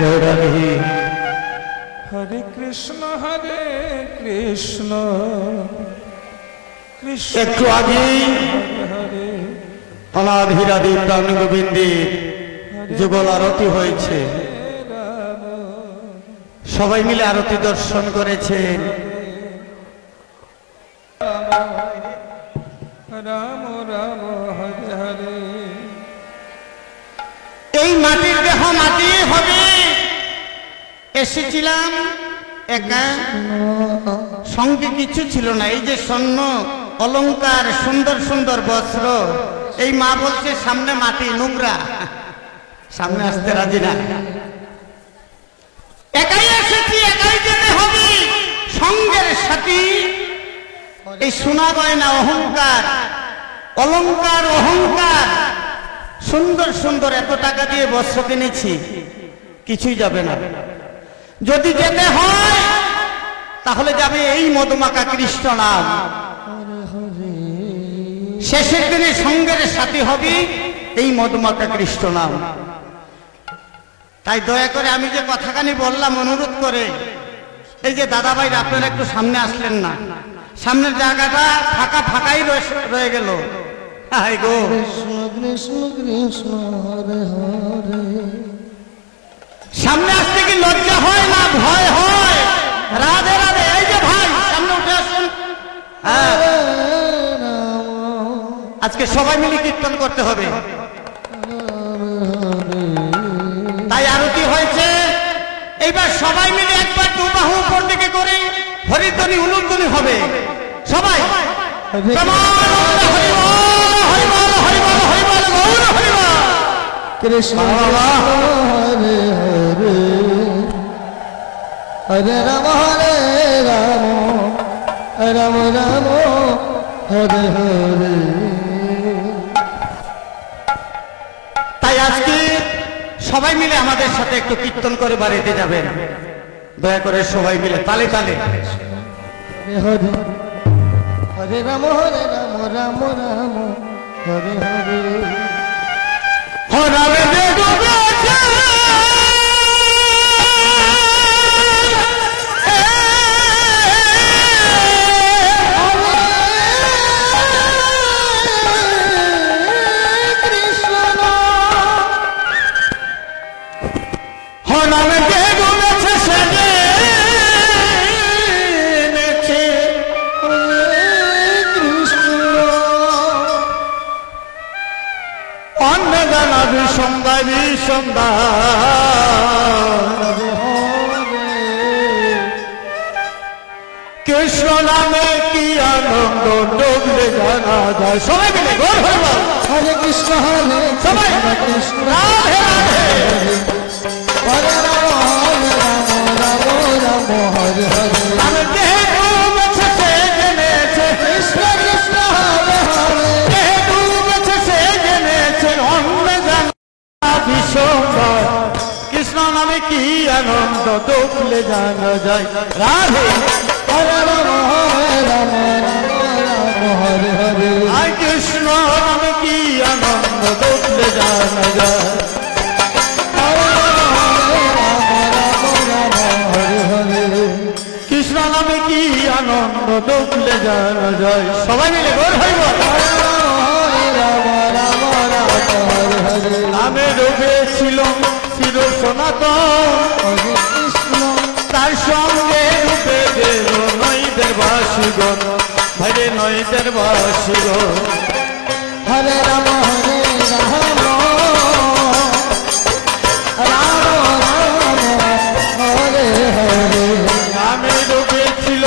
গৌরাঙ্গী। হরে কৃষ্ণ কৃষ্ণ একটু আগেই অনাধিরাধি প্রাণ গোবিন্দের যুগল আরতি হয়েছে, সবাই মিলে আরতি দর্শন করেছেন। রাম রাম হরে হরে। এই মাটির দেহ মাটি হবে। এসেছিলাম একা, সঙ্গে কিছু ছিল না। এই যে স্বর্ণ অলংকার, সুন্দর সুন্দর বস্ত্র, এই মা বলছে সামনে মাটি নোংরা, সামনে আসতে রাজি না। একাই এসেছি, একাই যেতে হবে। সঙ্গের সাথী এই সোনা গয়না, অহংকার, অলংকার, অহংকার, সুন্দর সুন্দর এত টাকা দিয়ে বস্ত্র কিনেছি, কিছুই যাবে না। যদি যেতে হয় তাহলে যাবে এই মধুমাখা কৃষ্ণ নাম। শেষের দিনে সঙ্গের সাথী হবে এই মধুমাখা কৃষ্ণ নাম। তাই দয়া করে আমি যে কথাখানি বললাম, অনুরোধ করে, এই যে দাদা ভাই আপনারা একটু সামনে আসলেন না, সামনের জায়গাটা ফাঁকা ফাঁকাই রয়ে গেল। হাই গো কৃষ্ণ কৃষ্ণ কৃষ্ণ হরে হরে। সামনে আসতে কি লজ্জা হয় না ভয় হয়? রাধে রাধে। এই যে ভাই সামনে উঠে আসুন। হ্যাঁ, আজকে সবাই মিলে কীর্তন করতে হবে। তাই আরতি হয়েছে। এইবার সবাই মিলে একবার দু বাহু উপর দিকে করে হরিধ্বনি উলুধ্বনি হবে। সবাই কৃষ্ণ হরে হরে, হরে রাম রাম রাম হরে হরে। তাই আজকে সবাই মিলে আমাদের সাথে একটু কীর্তন করে বাড়িতে যাবেন। দয়া করে সবাই মিলে তালে তালে হরে হরে রাম রাম রাম হরে হরে। হরাবে কৃষ্ণ নামে কি আনন্দ ডুবলে জানা যায়। সবাই মিলে গোল হয়ে বল হরে কৃষ্ণ হরে সবাই কৃষ্ণ রাধে রাধে। হরে রাম রাম হরে হরে। আমি দেহে ডুবেছে সে জেনেছে, কৃষ্ণ কৃষ্ণ হরে হরে। দেহে ডুবেছে সে জেনেছে, অন্য জানা বিশ্বম্বর। কৃষ্ণ নামে কি আনন্দ ডুবলে জানা যায়। রাধে হরে রাম রাম হরে হরে। আর কৃষ্ণ নামে কি আনন্দ ডুবলে জানা যায়। কৃষ্ণ নামে কি আনন্দ ডুবলে জানা যায়। সবাই মিলে গোল হয়ে বল আমি ডুবেছিল চির সনাতন, তার সঙ্গে ডুবে গেল নইদের বাসীগণ। ভাইরে নইদের বাসীগণ। হরে রাম হরে হরে। আমি ডুবেছিল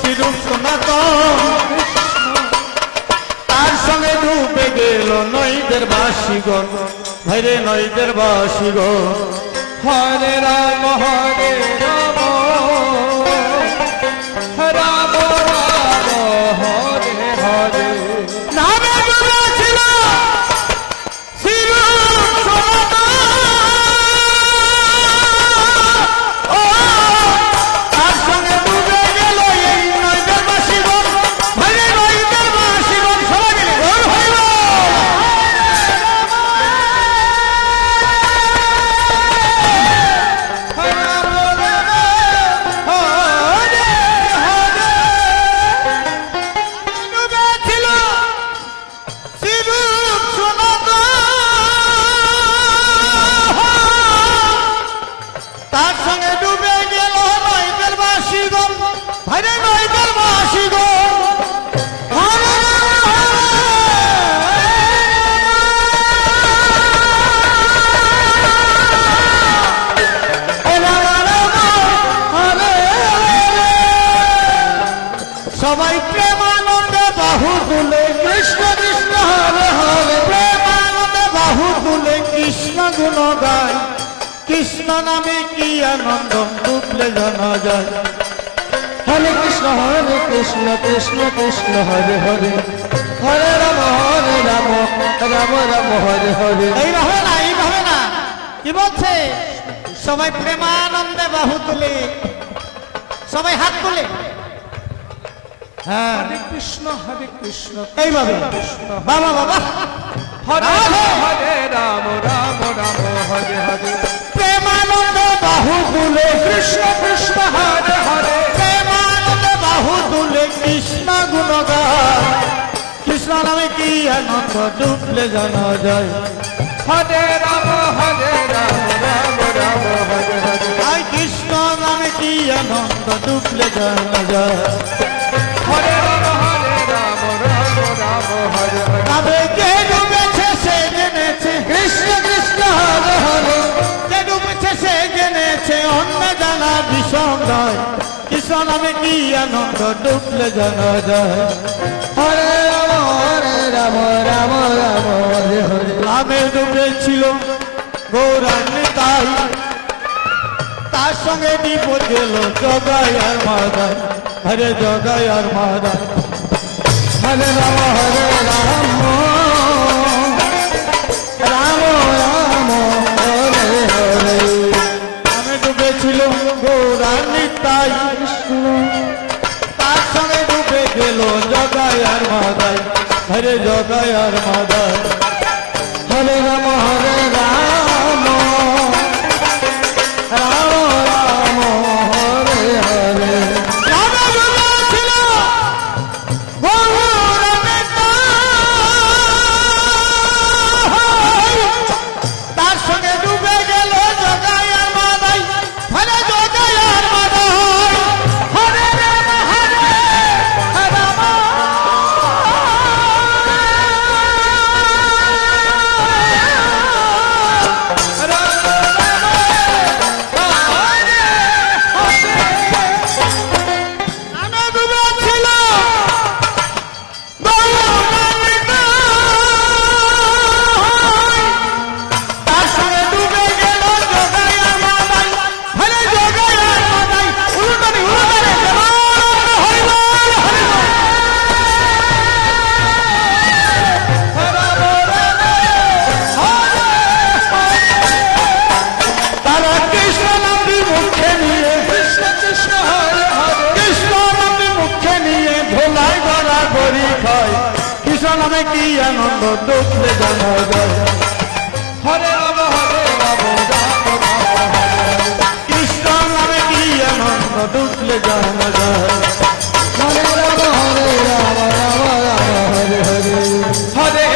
চির সনাতন, তার সঙ্গে ডুবে গেল নইদের বাসীগণ। ভাইরে নইদের বাসীগণ। হরে রাম হরে রাম রাম রাম হরে হরে। নামে ডুবেছিল চির সনাতন, ও তার সঙ্গে ডুবে গেল এই নইদের বাসীগণ। ভাইরে নইদের বাসীগণ। সবাই মিলে গোল হইল। তার সঙ্গে ডুবে গেল নয়দের বাসীগণ, ভাইরে নয়দের বাসীগণ। সবাই প্রেমানন্দে বাহু তুলে কৃষ্ণ কৃষ্ণ হরে হরে, প্রেমানন্দে বাহু তুলে কৃষ্ণ গুণ গায়। কৃষ্ণ নামে কি আনন্দ ডুবলে জানা যায়। হরে কৃষ্ণ কৃষ্ণ কৃষ্ণ হরে হরে, হরে রাম রাম রাম হরে হরে। এইভাবে না, এইভাবে না, কি বলছে? সবাই প্রেমানন্দে বাহু তুলে, সবাই হাত তুলে, হ্যাঁ হরে কৃষ্ণ এইভাবে বাবা বাবা হরে হরে রাম রাম রাম হরে হরে। প্রেমানন্দ বাহু তুলে কৃষ্ণ কৃষ্ণ হরে হরে, প্রেমানন্দ বাহু তুলে কৃষ্ণ গুণ গায়। কৃষ্ণ নামে কি আনন্দ ডুবলে জানা যায়। হরে রাম রাম রাম হরে হরে। আই কৃষ্ণ নামে কি আনন্দ ডুবলে জানা যায়। হরে রাম রাম রাম হরে হরে। তবে কে ডুবেছে সে জেনেছে, কৃষ্ণ কৃষ্ণ হরে হরে, কে ডুবেছে সে জেনেছে, অন্য জানা বিষম নয়। কৃষ্ণ নামে কি আনন্দ ডুবলে জানা যায়। হরে রাম রাম রাম হরে হরে। নামে ডুবেছিল গৌরাঙ্গী তাই, তার সঙ্গে বিপদ গেল জগাই আর মাদাই, হরে জগাই আর মাদাই। হরে রাম রাম রাম হরে হরে। নামে ডুবেছিল গৌরাঙ্গী তাই, তার সঙ্গে ডুবে গেল জগাই আর মাদাই, হরে জগাই আর মাদাই। হরে রাম রাম রাম রাম হরে হরে। নামে ডুবেছিল গৌরাঙ্গী তাই, তার সঙ্গে ডুবে গেল জগাই আর মাদাই, হরে জগাই আর মাদাই। হরে রাম রাম নামে ডুবেছিল গৌরাঙ্গী তাই, তার সঙ্গে ডুবে গেল জগাই আর মাদাই, হরে জগাই আর মাদাই। উলুটানি উলুটানি হরিবল হরিবল। তারা কৃষ্ণ নামটি মুখে নিয়ে, কৃষ্ণ কৃষ্ণ হরে হরে। কৃষ্ণ নামটি মুখে নিয়ে ধোলাই গড়া গড়ি খায়। কৃষ্ণ নামে কি আনন্দ ডুবলে জানা যায়। হরে রাম রাম রাম হরে। কৃষ্ণ নামে কি আনন্দ ডুবলে জানা যায়। হরে রাম রাম রাম হরে হরে। হরে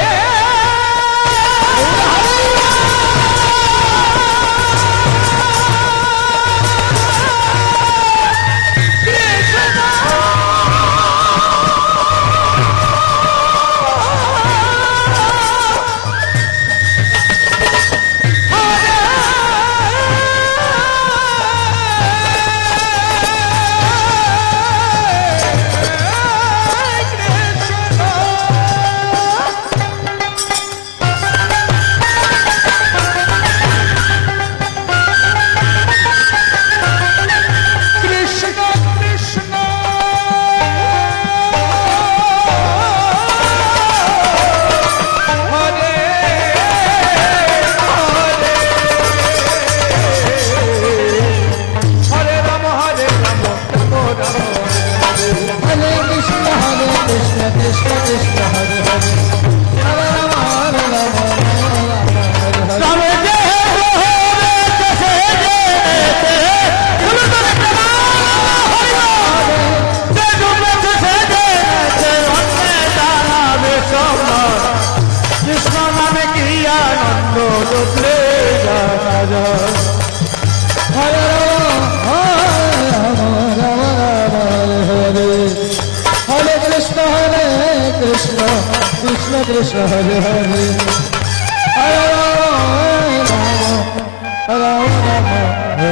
কৃষ্ণ কৃষ্ণ হরে হরে হরে রাম রাম রাম